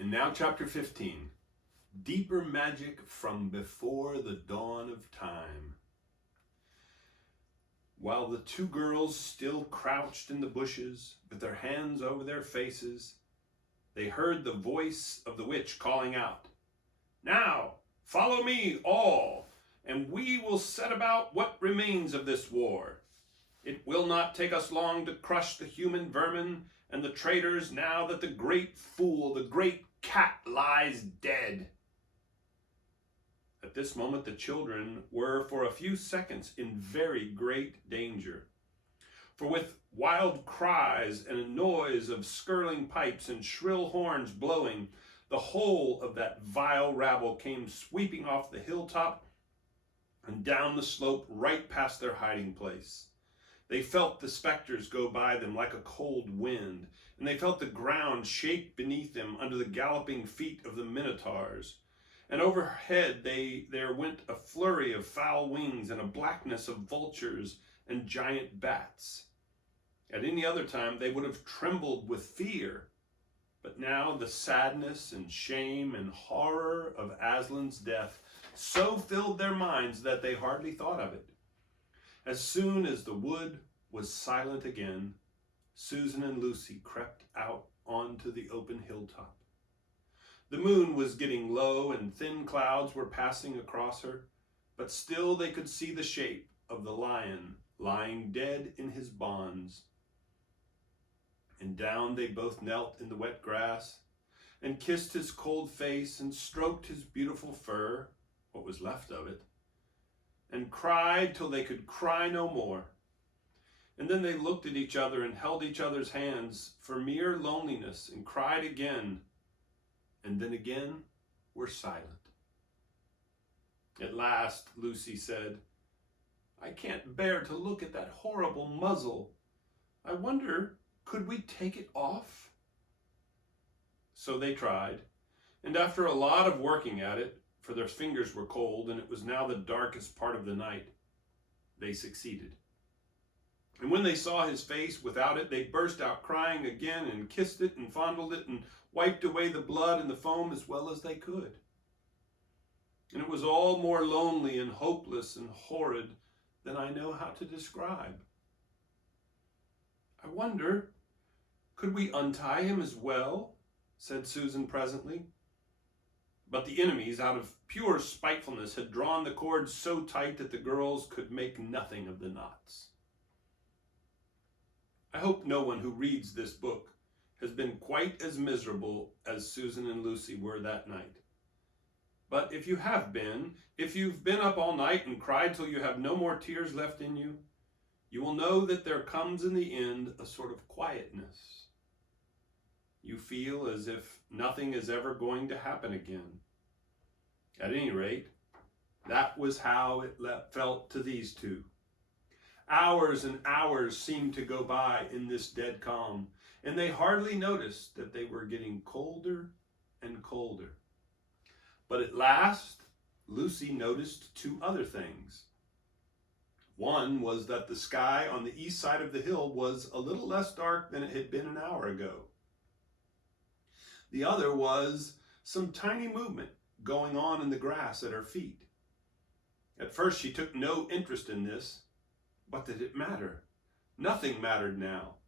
And now chapter 15, Deeper Magic from Before the Dawn of Time. While the two girls still crouched in the bushes with their hands over their faces, they heard the voice of the witch calling out, "Now, follow me all, and we will set about what remains of this war. It will not take us long to crush the human vermin and the traitors now that the great fool, the great cat, lies dead." At this moment, the children were for a few seconds in very great danger. For with wild cries and a noise of skirling pipes and shrill horns blowing, the whole of that vile rabble came sweeping off the hilltop and down the slope right past their hiding place. They felt the specters go by them like a cold wind, and they felt the ground shake beneath them under the galloping feet of the minotaurs. And overhead there went a flurry of foul wings and a blackness of vultures and giant bats. At any other time they would have trembled with fear, but now the sadness and shame and horror of Aslan's death so filled their minds that they hardly thought of it. As soon as the wood was silent again, Susan and Lucy crept out onto the open hilltop. The moon was getting low and thin clouds were passing across her, but still they could see the shape of the lion lying dead in his bonds. And down they both knelt in the wet grass and kissed his cold face and stroked his beautiful fur, what was left of it, and cried till they could cry no more. And then they looked at each other and held each other's hands for mere loneliness and cried again, and then again were silent. At last Lucy said, "I can't bear to look at that horrible muzzle. I wonder, could we take it off?" So they tried, and after a lot of working at it, for their fingers were cold and it was now the darkest part of the night, they succeeded. And when they saw his face without it, they burst out crying again and kissed it and fondled it and wiped away the blood and the foam as well as they could. And it was all more lonely and hopeless and horrid than I know how to describe. "I wonder, could we untie him as well?" said Susan presently. But the enemies, out of pure spitefulness, had drawn the cords so tight that the girls could make nothing of the knots. I hope no one who reads this book has been quite as miserable as Susan and Lucy were that night. But if you have been, if you've been up all night and cried till you have no more tears left in you, you will know that there comes in the end a sort of quietness. You feel as if nothing is ever going to happen again. At any rate, that was how it felt to these two. Hours and hours seemed to go by in this dead calm, and they hardly noticed that they were getting colder and colder. But at last, Lucy noticed two other things. One was that the sky on the east side of the hill was a little less dark than it had been an hour ago. The other was some tiny movement going on in the grass at her feet. At first she took no interest in this. What did it matter? Nothing mattered now.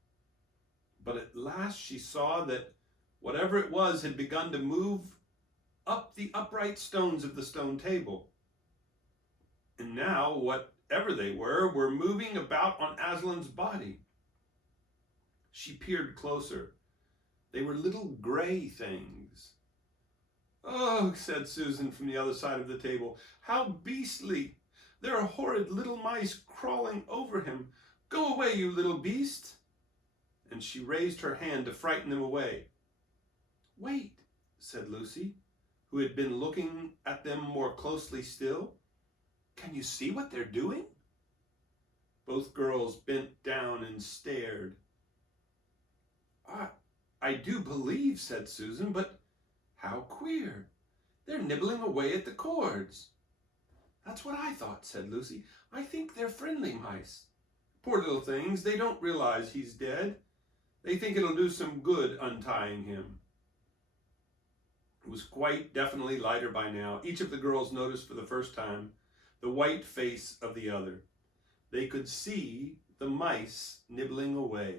But at last she saw that whatever it was had begun to move up the upright stones of the stone table. And now, whatever they were moving about on Aslan's body. She peered closer. They were little gray things. "Oh," said Susan from the other side of the table, "how beastly! There are horrid little mice crawling over him. Go away, you little beast!" And she raised her hand to frighten them away. "Wait," said Lucy, who had been looking at them more closely still. "Can you see what they're doing?" Both girls bent down and stared. I do believe," said Susan, "but how queer. They're nibbling away at the cords." "That's what I thought," said Lucy. "I think they're friendly mice. Poor little things, they don't realize he's dead. They think it'll do some good untying him." It was quite definitely lighter by now. Each of the girls noticed for the first time the white face of the other. They could see the mice nibbling away.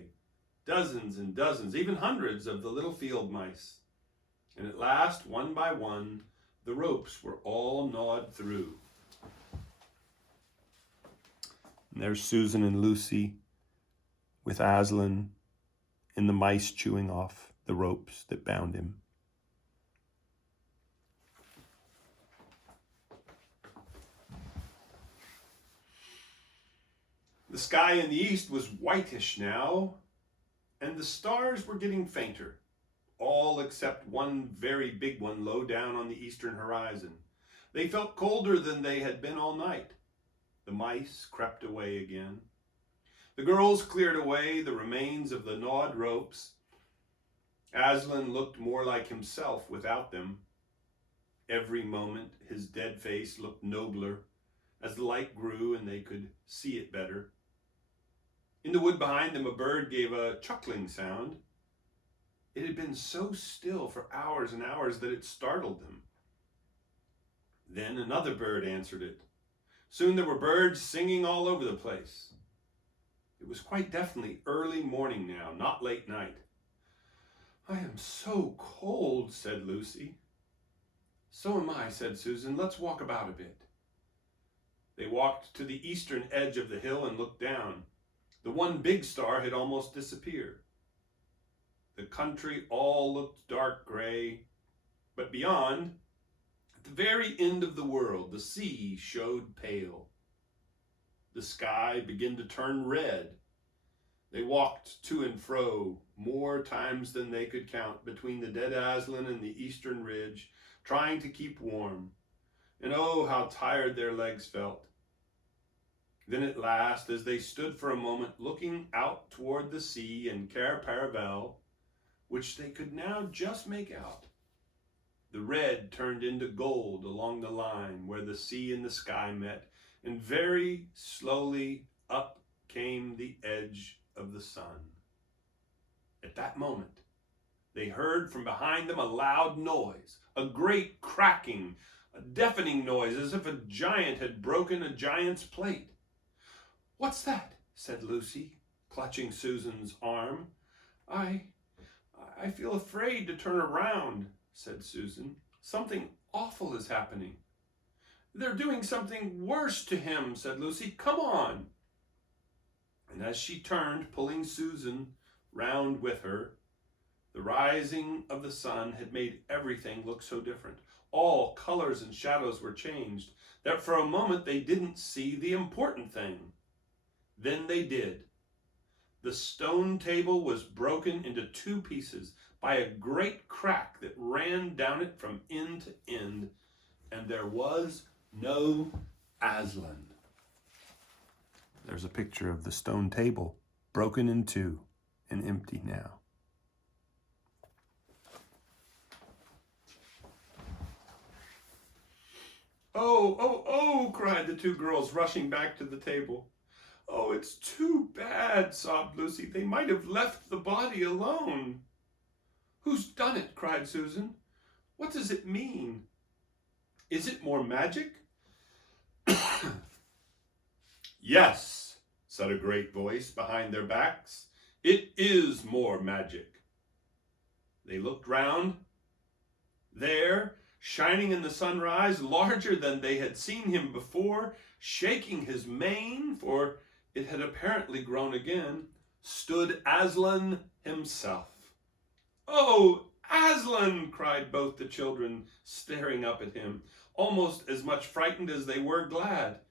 Dozens and dozens, even hundreds of the little field mice. And at last, one by one, the ropes were all gnawed through. And there's Susan and Lucy with Aslan and the mice chewing off the ropes that bound him. The sky in the east was whitish now, and the stars were getting fainter, all except one very big one low down on the eastern horizon. They felt colder than they had been all night. The mice crept away again. The girls cleared away the remains of the gnawed ropes. Aslan looked more like himself without them. Every moment his dead face looked nobler as the light grew and they could see it better. In the wood behind them, a bird gave a chuckling sound. It had been so still for hours and hours that it startled them. Then another bird answered it. Soon there were birds singing all over the place. It was quite definitely early morning now, not late night. "I am so cold," said Lucy. "So am I," said Susan. "Let's walk about a bit." They walked to the eastern edge of the hill and looked down. The one big star had almost disappeared. The country all looked dark gray, but beyond, at the very end of the world, the sea showed pale. The sky began to turn red. They walked to and fro more times than they could count between the dead Aslan and the eastern ridge, trying to keep warm. And oh, how tired their legs felt. Then at last, as they stood for a moment looking out toward the sea and Cair Paravel, which they could now just make out, the red turned into gold along the line where the sea and the sky met, and very slowly up came the edge of the sun. At that moment, they heard from behind them a loud noise, a great cracking, a deafening noise, as if a giant had broken a giant's plate. "What's that?" said Lucy, clutching Susan's arm. I feel afraid to turn around," said Susan. "Something awful is happening." "They're doing something worse to him," said Lucy. "Come on." And as she turned, pulling Susan round with her, the rising of the sun had made everything look so different. All colors and shadows were changed, that for a moment they didn't see the important thing. Then they did. The stone table was broken into two pieces by a great crack that ran down it from end to end, and there was no Aslan. There's a picture of the stone table, broken in two and empty now. "Oh, oh, oh," cried the two girls, rushing back to the table. "Oh, it's too bad," sobbed Lucy. "They might have left the body alone." "Who's done it?" cried Susan. "What does it mean? Is it more magic?" "Yes," said a great voice behind their backs. "It is more magic." They looked round. There, shining in the sunrise, larger than they had seen him before, shaking his mane, for it had apparently grown again, stood Aslan himself. "Oh, Aslan!" cried both the children, staring up at him, almost as much frightened as they were glad.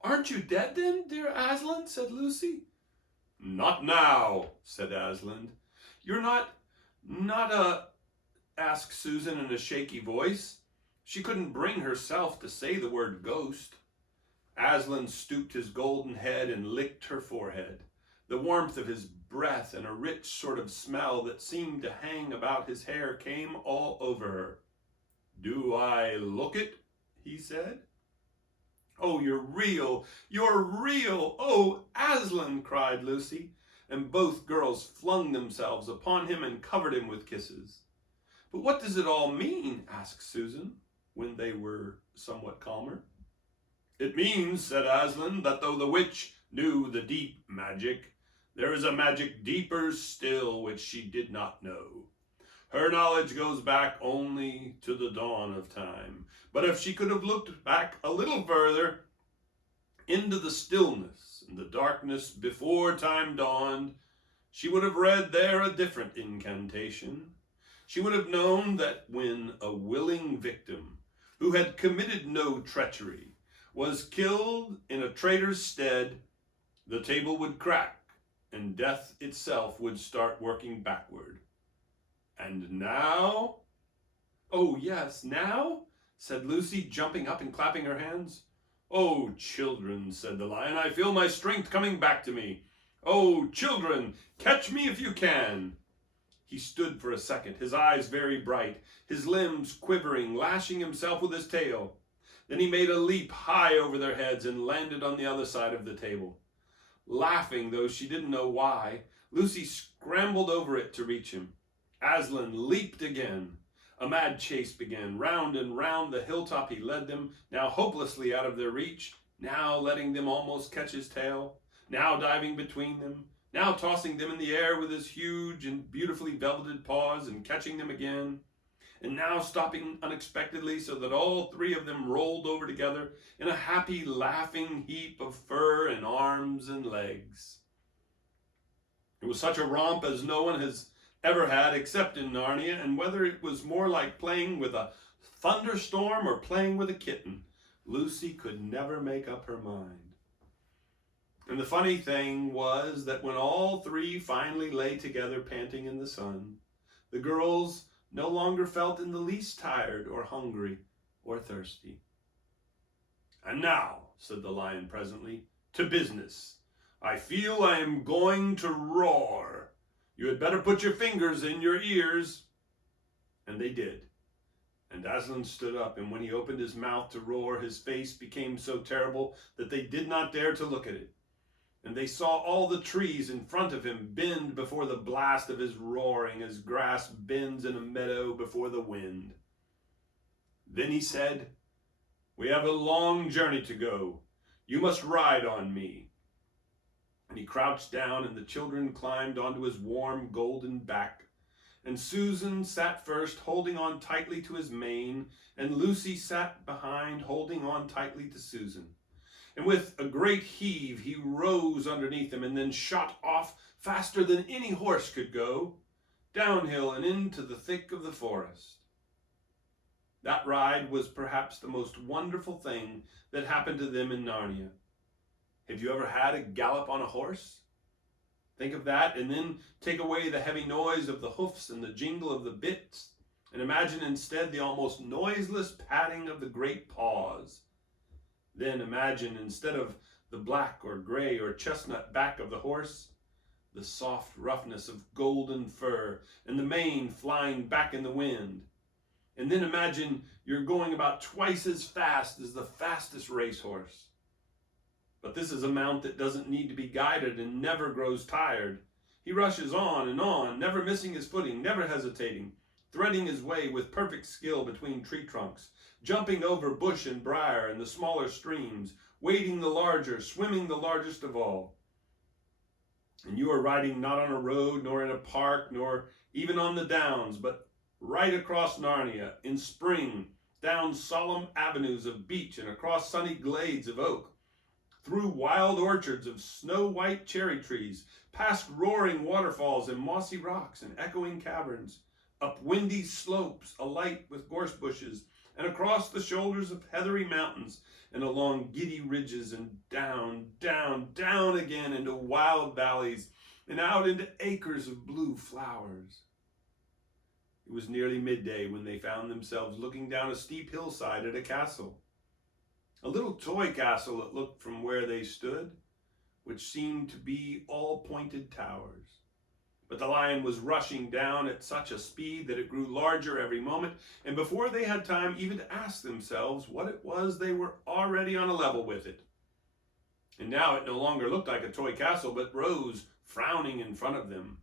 "Aren't you dead then, dear Aslan?" said Lucy. "Not now," said Aslan. "You're not asked Susan in a shaky voice. She couldn't bring herself to say the word ghost. Aslan stooped his golden head and licked her forehead. The warmth of his breath and a rich sort of smell that seemed to hang about his hair came all over her. "Do I look it?" he said. "Oh, you're real! You're real! Oh, Aslan!" cried Lucy, and both girls flung themselves upon him and covered him with kisses. "But what does it all mean?" asked Susan, when they were somewhat calmer. "It means," said Aslan, "that though the witch knew the deep magic, there is a magic deeper still which she did not know. Her knowledge goes back only to the dawn of time. But if she could have looked back a little further into the stillness and the darkness before time dawned, she would have read there a different incantation. She would have known that when a willing victim, who had committed no treachery, was killed in a traitor's stead, the table would crack and death itself would start working backward. And now?" "Oh, yes, now?" said Lucy, jumping up and clapping her hands. "Oh, children," said the Lion, "I feel my strength coming back to me. Oh, children, catch me if you can." He stood for a second, his eyes very bright, his limbs quivering, lashing himself with his tail. Then he made a leap high over their heads and landed on the other side of the table. Laughing, though she didn't know why, Lucy scrambled over it to reach him. Aslan leaped again. A mad chase began. Round and round the hilltop he led them, now hopelessly out of their reach, now letting them almost catch his tail, now diving between them, now tossing them in the air with his huge and beautifully velveted paws and catching them again, and now stopping unexpectedly so that all three of them rolled over together in a happy, laughing heap of fur and arms and legs. It was such a romp as no one has ever had except in Narnia, and whether it was more like playing with a thunderstorm or playing with a kitten, Lucy could never make up her mind. And the funny thing was that when all three finally lay together panting in the sun, the girls no longer felt in the least tired or hungry or thirsty. "And now," said the Lion presently, "to business. I feel I am going to roar. You had better put your fingers in your ears." And they did. And Aslan stood up, and when he opened his mouth to roar, his face became so terrible that they did not dare to look at it. And they saw all the trees in front of him bend before the blast of his roaring, as grass bends in a meadow before the wind. Then he said, "We have a long journey to go. You must ride on me." And he crouched down, and the children climbed onto his warm golden back. And Susan sat first, holding on tightly to his mane, and Lucy sat behind, holding on tightly to Susan. And with a great heave, he rose underneath them and then shot off faster than any horse could go, downhill and into the thick of the forest. That ride was perhaps the most wonderful thing that happened to them in Narnia. Have you ever had a gallop on a horse? Think of that, and then take away the heavy noise of the hoofs and the jingle of the bits, and imagine instead the almost noiseless padding of the great paws. Then imagine, instead of the black or gray or chestnut back of the horse, the soft roughness of golden fur and the mane flying back in the wind. And then imagine you're going about twice as fast as the fastest racehorse. But this is a mount that doesn't need to be guided and never grows tired. He rushes on and on, never missing his footing, never hesitating, threading his way with perfect skill between tree trunks, jumping over bush and briar and the smaller streams, wading the larger, swimming the largest of all. And you are riding not on a road, nor in a park, nor even on the downs, but right across Narnia in spring, down solemn avenues of beech and across sunny glades of oak, through wild orchards of snow-white cherry trees, past roaring waterfalls and mossy rocks and echoing caverns, up windy slopes alight with gorse bushes, and across the shoulders of heathery mountains, and along giddy ridges, and down, down, down again into wild valleys, and out into acres of blue flowers. It was nearly midday when they found themselves looking down a steep hillside at a castle. A little toy castle it looked from where they stood, which seemed to be all pointed towers. But the lion was rushing down at such a speed that it grew larger every moment, and before they had time even to ask themselves what it was, they were already on a level with it. And now it no longer looked like a toy castle, but rose frowning in front of them.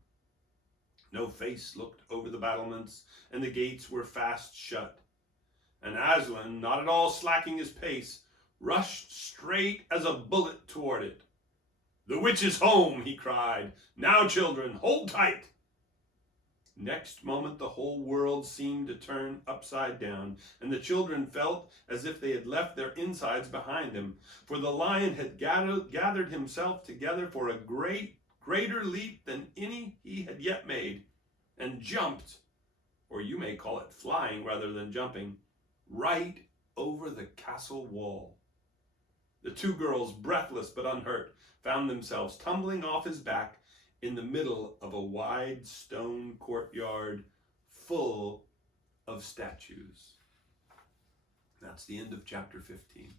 No face looked over the battlements, and the gates were fast shut. And Aslan, not at all slacking his pace, rushed straight as a bullet toward it. "The witch is home," he cried. "Now, children, hold tight." Next moment the whole world seemed to turn upside down, and the children felt as if they had left their insides behind them, for the lion had gathered himself together for a greater leap than any he had yet made, and jumped, or you may call it flying rather than jumping, right over the castle wall. The two girls, breathless but unhurt, found themselves tumbling off his back in the middle of a wide stone courtyard full of statues. That's the end of chapter 15.